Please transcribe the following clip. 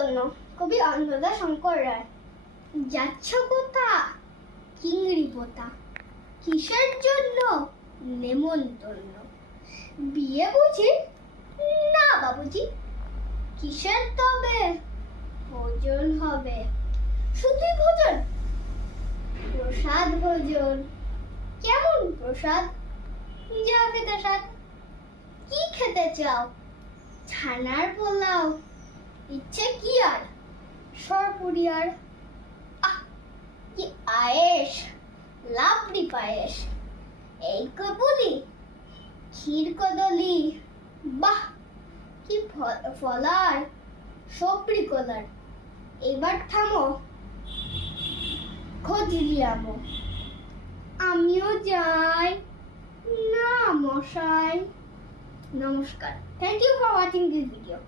নেমন্তন্ন কবি অন্নদা শঙ্কর রায়। যাচ্ছ কোথা চিংড়ি পোতা, কিসের জন্য নেমন্তন্ন? বিয়ে বুঝি? না বাবুজি। কিসের তবে? ভোজন হবে। শুধুই ভোজন? প্রসাদ ভোজন। কেমন প্রসাদ? যা খেতে স্বাদ। কি খেতে চাও? ছানার পোলাও। ইচ্ছে কি আর? সরপুরি আর। আহ, কি আয়েশ, লাবড়ি পায়েস, এই কবুলি, ক্ষীর কদলি, বাহ কি ফলার, সবরি কলার। এবার থামো, খোঁজলি আমো। আমিও যাই না মশাই। নমস্কার। Thank you for watching this video.